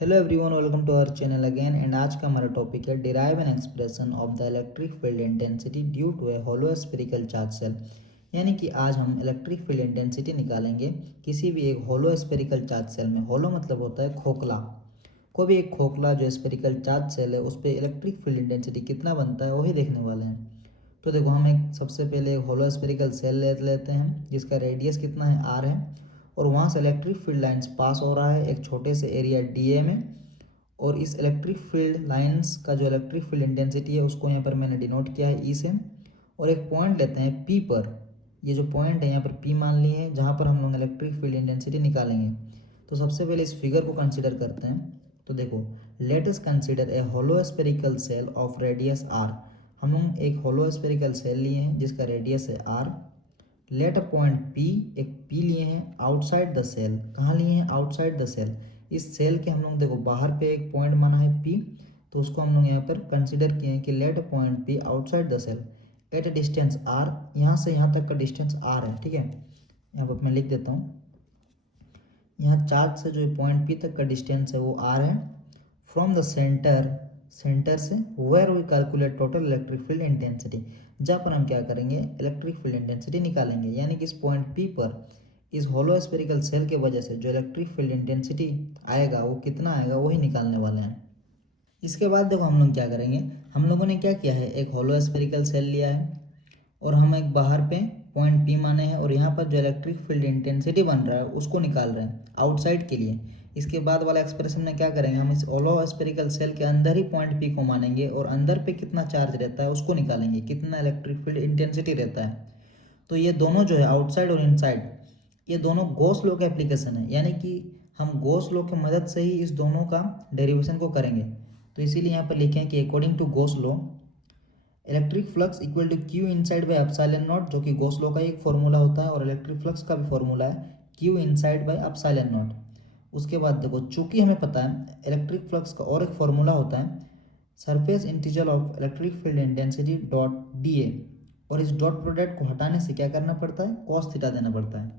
Hello everyone, welcome to our channel again. And आज का हमारा टॉपिक है derive an expression of the electric field intensity due to a hollow spherical charge shell. यानी कि आज हम इलेक्ट्रिक फील्ड इंटेंसिटी निकालेंगे किसी भी एक होलो स्फेरिकल चार्ज सेल में। होलो मतलब होता है खोखला। कोई भी एक खोखला जो स्फेरिकल चार्ज सेल है उस पर इलेक्ट्रिक फील्ड इंटेंसिटी कितना बनता है वही देखने वाले हैं। तो देखो, हम एक सबसे पहले एक होलो स्फेरिकल सेल ले लेते हैं जिसका रेडियस कितना है, आर है, और वहाँ से इलेक्ट्रिक फील्ड लाइंस पास हो रहा है एक छोटे से एरिया डी ए में। और इस इलेक्ट्रिक फील्ड लाइंस का जो इलेक्ट्रिक फील्ड इंटेंसिटी है उसको यहाँ पर मैंने डिनोट किया है ई से। और एक पॉइंट लेते हैं पी पर। ये जो पॉइंट है यहाँ पर पी मान लिए हैं, जहाँ पर हम लोग इलेक्ट्रिक फील्ड इंटेंसिटी निकालेंगे। तो सबसे पहले इस फिगर को कंसिडर करते हैं। तो देखो, let us consider a hollow spherical shell of radius R. हम लोग एक होलो स्फेरिकल सेल लिए हैं जिसका रेडियस है R. Let a point P, एक पी लिए हैं आउटसाइड द सेल। कहाँ लिए हैं? Outside the shell. इस सेल के हम लोग देखो बाहर पे एक पॉइंट माना है पी, तो उसको हम लोग यहाँ पर कंसिडर किए हैं कि let a point P outside the shell at a distance R. यहाँ से यहाँ तक का डिस्टेंस आर है, ठीक है। यहाँ पर मैं लिख देता हूँ, यहाँ चार्ज से जो पॉइंट पी तक का डिस्टेंस है वो आर है। फ्रॉम द सेंटर, सेंटर से where we calculate total electric field intensity, जहाँ पर हम क्या करेंगे, इलेक्ट्रिक फील्ड इंटेंसिटी निकालेंगे। यानी कि इस पॉइंट पी पर इस होलो स्फेरिकल सेल के वजह से जो इलेक्ट्रिक फील्ड इंटेंसिटी आएगा वो कितना आएगा वही निकालने वाले हैं। इसके बाद देखो हम लोग क्या करेंगे, हम लोगों ने क्या किया है, एक होलो स्फेरिकल सेल लिया है और हम एक बाहर पे पॉइंट पी माने हैं और यहाँ पर जो इलेक्ट्रिक फील्ड इंटेंसिटी बन रहा है उसको निकाल रहे हैं आउटसाइड के लिए। इसके बाद वाला एक्सप्रेशन में क्या करेंगे, हम इस होलो स्फेरिकल सेल के अंदर ही पॉइंट पी को मानेंगे और अंदर पे कितना चार्ज रहता है उसको निकालेंगे, कितना इलेक्ट्रिक फील्ड इंटेंसिटी रहता है। तो ये दोनों जो है आउटसाइड और इनसाइड, ये दोनों गॉस लॉ का एप्लीकेशन है। यानी कि हम गॉस लॉ की मदद से ही इस दोनों का डेरिवेशन को करेंगे। तो इसीलिए यहाँ पर लिखे हैं कि according to Gauss law electric flux equal to Q inside by epsilon naught, जो कि गॉस लॉ का एक फॉर्मूला होता है, और इलेक्ट्रिक फ्लक्स का भी फॉर्मूला है Q inside by epsilon not. उसके बाद देखो, चूंकि हमें पता है इलेक्ट्रिक फ्लक्स का और एक फॉर्मूला होता है surface integral of electric field intensity dot D A, और इस डॉट प्रोडक्ट को हटाने से क्या करना पड़ता है, कॉस थीटा देना पड़ता है।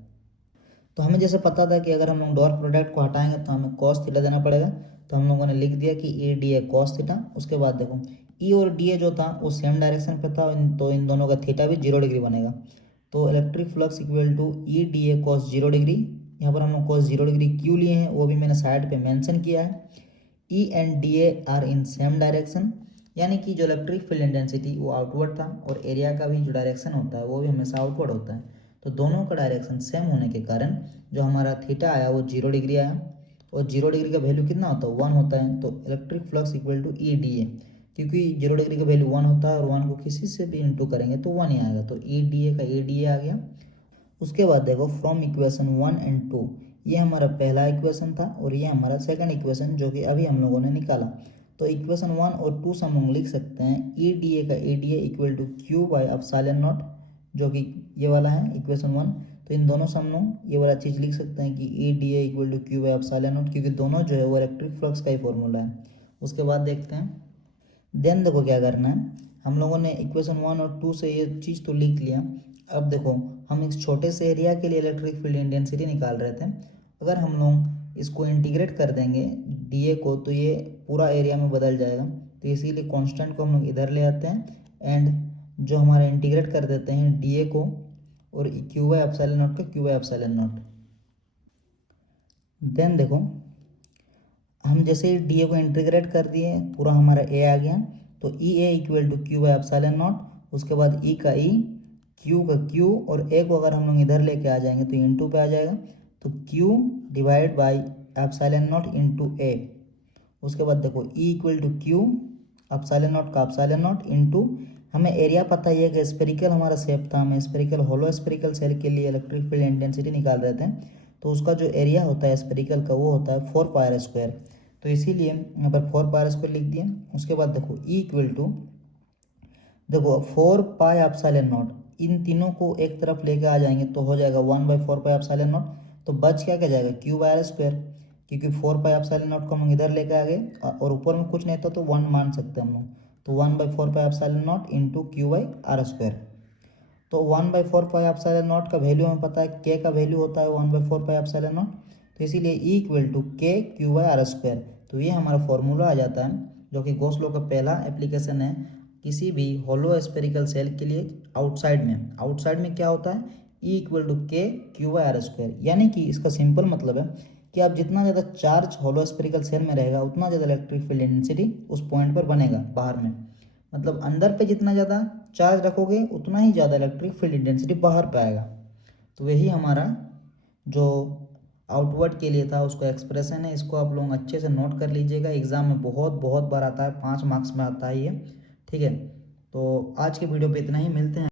तो हमें जैसे पता था कि अगर हम लोग डॉट प्रोडक्ट को हटाएंगे तो हमें कॉस थीटा देना पड़ेगा। तो हम लोगों ने लिख दिया कि ए डी ए कॉस थीटा। उसके बाद देखो, ई और डी ए जो था वो सेम डायरेक्शन पे था, तो इन दोनों का थीटा भी 0 डिग्री बनेगा। तो electric flux equal to E D A cos 0 degree. यहाँ पर हम लोग कॉस 0 डिग्री क्यों लिए हैं वो भी मैंने साइड पे मेंशन किया है। E and D A are in same direction, यानी कि जो इलेक्ट्रिक फील्ड इंटेंसिटी वो आउटवर्ड था और एरिया का भी जो डायरेक्शन होता है वो भी हमेशा आउटवर्ड होता है। तो दोनों का डायरेक्शन सेम होने के कारण जो हमारा थीटा आया वो 0 डिग्री आया। और 0 डिग्री का वैल्यू कितना होता है, 1 होता है। तो electric flux equal to E D A, क्योंकि 0 डिग्री का वैल्यू 1 होता है और 1 को किसी से भी इंटू करेंगे तो 1 ही आएगा। तो ई डी ए का ए डी ए आ गया। उसके बाद देखो, फ्रॉम इक्वेशन 1 एंड 2, ये हमारा पहला इक्वेशन था और ये हमारा सेकंड इक्वेशन जो कि अभी हम लोगों ने निकाला। तो इक्वेशन 1 और 2 से हम लोग लिख सकते हैं ई डी ए का A D A equal to Q by epsilon naught, जो कि ये वाला है इक्वेशन 1। तो इन दोनों से हम लोग ये वाला चीज़ लिख सकते हैं कि E D A equal to Q by epsilon naught, क्योंकि दोनों जो है वो इलेक्ट्रिक फ्लक्स का ही फॉर्मूला है। उसके बाद देखते हैं, देन देखो क्या करना है, हम लोगों ने इक्वेशन 1 और 2 से ये चीज़ तो लिख लिया। अब देखो, हम इस छोटे से एरिया के लिए इलेक्ट्रिक फील्ड इंटेंसिटी निकाल रहे थे। अगर हम लोग इसको इंटीग्रेट कर देंगे डी ए को तो ये पूरा एरिया में बदल जाएगा। तो इसीलिए कांस्टेंट को हम लोग इधर ले आते हैं एंड जो हमारा इंटीग्रेट कर देते हैं डी ए को और क्यू बाई एप्सिलॉन नॉट का Q by epsilon naught. Then देखो, हम जैसे ही डी ए को इंटीग्रेट कर दिए पूरा हमारा ए आ गया। तो E A equal to Q by epsilon not, उसके बाद ई का ई, क्यू का क्यू, और ए को अगर हम लोग इधर लेके आ जाएंगे तो इंटू पे आ जाएगा। तो Q divide by epsilon not into A. उसके बाद देखो E equal to Q, epsilon not का एप्सिलॉन नॉट इंटू, हमें एरिया पता ही है कि स्पेरिकल हमारा शेप था, हमें स्पेरिकल होलो स्पेरिकल सेल के लिए इलेक्ट्रिक फील्ड इंटेंसिटी निकाल रहे थे। तो उसका जो एरिया होता है स्पेरिकल का वो होता है 4πr²। तो इसीलिए यहाँ पर 4πr² लिख दिए। उसके बाद देखो ई इक्वल टू, देखो 4πε0, इन तीनों को एक तरफ लेके आ जाएंगे तो हो जाएगा 1/4πε0। तो बच क्या जाएगा, क्यू/r², क्योंकि 4πε0 को हम इधर लेके आ गए और ऊपर में कुछ नहीं था तो 1 मान सकते हैं हम लोग। तो 1/4πε0 इंटू क्यू/r²। तो 1/4πε0 का वैल्यू हमें पता है, के का वैल्यू होता है 1/4πε0। तो इसीलिए ई इक्वल टू के क्यू बाई आर स्क्वायर, तो ये हमारा फॉर्मूला आ जाता है, जो कि गॉस लॉ का पहला एप्लीकेशन है किसी भी होलो स्फेरिकल सेल के लिए आउटसाइड में क्या होता है, E इक्वल टू के क्यू बाई आर स्क्वायर। यानी कि इसका सिंपल मतलब है कि आप जितना ज़्यादा चार्ज होलो स्फेरिकल सेल में रहेगा उतना ज़्यादा इलेक्ट्रिक फील्ड इंटेंसिटी उस पॉइंट पर बनेगा बाहर में। मतलब अंदर पे जितना ज़्यादा चार्ज रखोगे उतना ही ज़्यादा इलेक्ट्रिक फील्ड इंटेंसिटी बाहर पे आएगा। तो यही हमारा जो आउटवर्ड के लिए था उसका एक्सप्रेशन है। इसको आप लोग अच्छे से नोट कर लीजिएगा, एग्जाम में बहुत बहुत बार आता है, 5 मार्क्स में आता है ये। ठीक है, तो आज के वीडियो पे इतना ही, मिलते हैं।